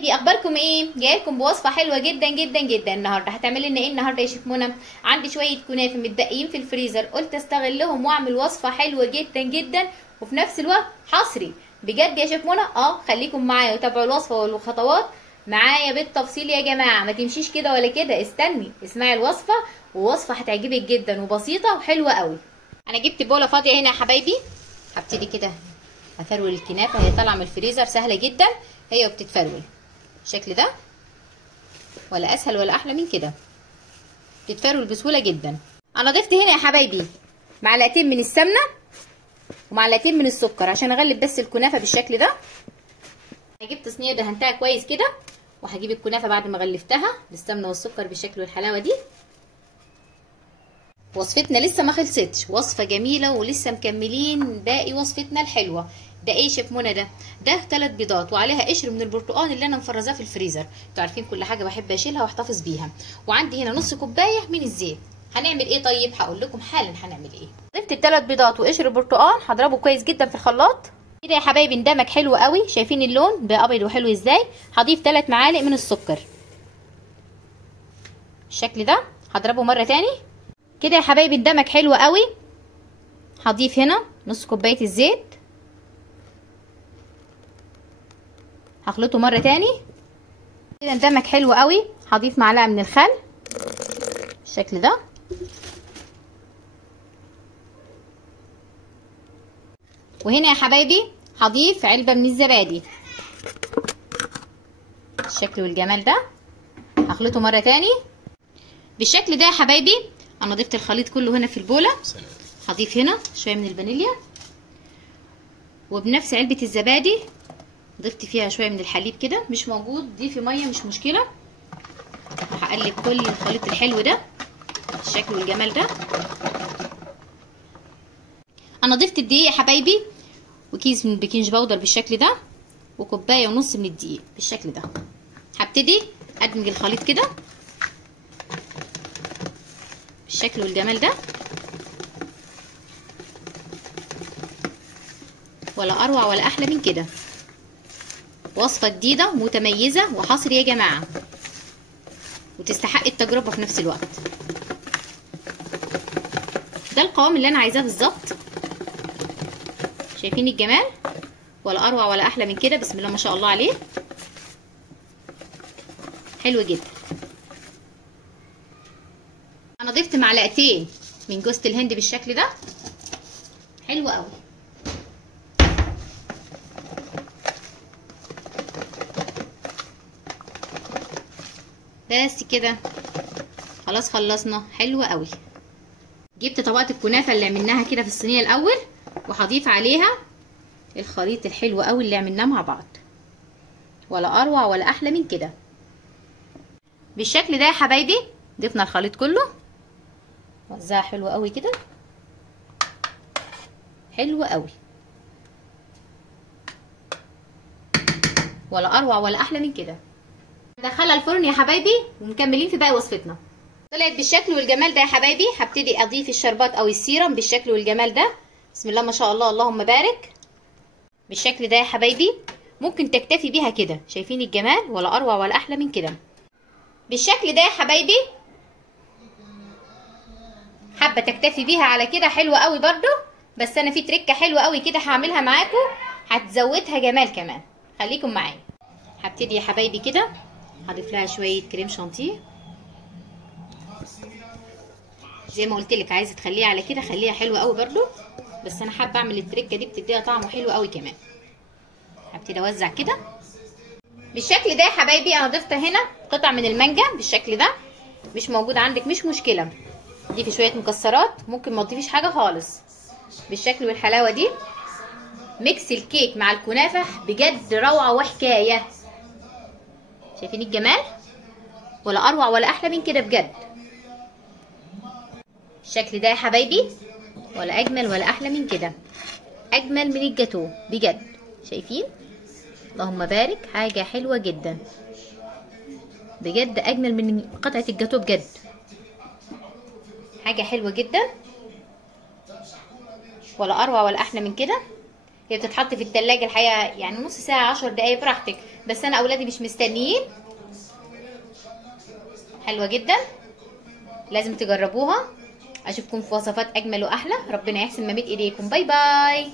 حبايبي اخباركم ايه؟ جايلكم بوصفه حلوه جدا جدا جدا النهارده. هتعملي لنا ايه النهارده يا شيف منى؟ عندي شويه كنافه متبقيين في الفريزر، قلت استغلهم واعمل وصفه حلوه جدا جدا وفي نفس الوقت حصري بجد يا شيف منى. خليكم معايا وتابعوا الوصفه والخطوات معايا بالتفصيل يا جماعه، ما تمشيش كده ولا كده، استني اسمعي الوصفه، ووصفه هتعجبك جدا وبسيطه وحلوه قوي. انا جبت بوله فاضيه هنا يا حبايبي، هبتدي كده افرول الكنافه، هي طالعه من الفريزر سهله جدا هي وبتتفرول بالشكل ده، ولا اسهل ولا احلى من كده، بتتفرول بسهوله جدا. انا ضفت هنا يا حبايبي معلقتين من السمنه ومعلقتين من السكر عشان اغلب بس الكنافه بالشكل ده. انا جبت صينيه دهنتها كويس كده، وهجيب الكنافه بعد ما غلفتها بالسمنه والسكر بالشكل والحلاوه دي. وصفتنا لسه ما خلصتش، وصفه جميله ولسه مكملين باقي وصفتنا الحلوه. ده ايه يا شيف منى؟ ده 3 بيضات وعليها قشر من البرتقال اللي انا مفرزاه في الفريزر. انتوا عارفين كل حاجه بحب اشيلها واحتفظ بيها. وعندي هنا نص كوبايه من الزيت. هنعمل ايه طيب؟ هقول لكم حالا هنعمل ايه. ضفت ال3 بيضات وقشر البرتقال، هضربه كويس جدا في الخلاط كده يا حبايبي، اندمج حلو قوي. شايفين اللون بقى ابيض وحلو ازاي؟ هضيف 3 معالق من السكر بالشكل ده، هضربه مره تاني كده يا حبايبي، اندمج حلو قوي. هضيف هنا نص كوبايه الزيت، هخلطه مره تاني كده اندمج حلو قوي. هضيف معلقه من الخل بالشكل ده، وهنا يا حبايبي هضيف علبه من الزبادي بالشكل والجمال ده، هخلطه مره تاني بالشكل ده يا حبايبي. انا ضفت الخليط كله هنا في البوله. هضيف هنا شويه من الفانيليا، وبنفس علبه الزبادي ضفت فيها شويه من الحليب كده، مش موجود ضيفي ميه مش مشكله. هقلب كل الخليط الحلو ده بالشكل والجمال ده. انا ضفت الدقيق يا حبايبي، وكيس من البيكنج باودر بالشكل ده، وكوبايه ونص من الدقيق بالشكل ده. هبتدي ادمج الخليط كده بالشكل والجمال ده، ولا اروع ولا احلى من كده. وصفه جديده ومتميزه وحصري يا جماعه، وتستحق التجربه في نفس الوقت. ده القوام اللي انا عايزاه بالظبط. شايفين الجمال؟ ولا اروع ولا احلى من كده. بسم الله ما شاء الله عليه، حلو جدا. انا ضفت معلقتين من جوز الهند بالشكل ده، حلو قوي. بس كده خلاص خلصنا، حلوه قوي. جبت طبقه الكنافه اللي عملناها كده في الصينيه الاول، وهضيف عليها الخليط الحلو قوي اللي عملناه مع بعض، ولا اروع ولا احلى من كده بالشكل ده يا حبايبي. ضفنا الخليط كله، وزعها حلو قوي كده، حلو قوي، ولا اروع ولا احلى من كده. ندخلها الفرن يا حبايبي ومكملين في باقي وصفتنا. طلعت بالشكل والجمال ده يا حبايبي. هبتدي اضيف الشربات او السيرم بالشكل والجمال ده. بسم الله ما شاء الله، اللهم بارك. بالشكل ده يا حبايبي، ممكن تكتفي بيها كده. شايفين الجمال؟ ولا اروع ولا احلى من كده بالشكل ده يا حبايبي. حابه تكتفي بيها على كده، حلوه قوي برده. بس انا في تريكه حلوه قوي كده هعملها معاكم، هتزودها جمال كمان. خليكم معايا. هبتدي يا حبايبي كده هضيف لها شويه كريم شانتيه زي ما قلت لك. عايزه تخليها على كده خليها حلوه قوي برده، بس انا حابه اعمل التريكه دي بتديها طعم حلو قوي كمان. هبتدي اوزع كده بالشكل ده يا حبايبي. انا ضفت هنا قطع من المانجا بالشكل ده، مش موجود عندك مش مشكله. ضيفي شويه مكسرات، ممكن ما تضيفيش حاجه خالص بالشكل والحلاوه دي. ميكس الكيك مع الكنافه بجد روعه وحكايه. شايفين الجمال؟ ولا اروع ولا احلى من كده بجد الشكل ده يا حبايبي. ولا اجمل ولا احلى من كده، اجمل من الجاتو بجد. شايفين؟ اللهم بارك، حاجه حلوه جدا بجد، اجمل من قطعه الجاتو بجد، حاجه حلوه جدا. ولا اروع ولا احلى من كده. هي بتتحط في التلاجة الحقيقه يعني نص ساعه 10 دقايق براحتك، بس انا اولادي مش مستنيين. حلوه جدا، لازم تجربوها. اشوفكم في وصفات اجمل واحلى. ربنا يحسن مميت ايديكم. باي باي.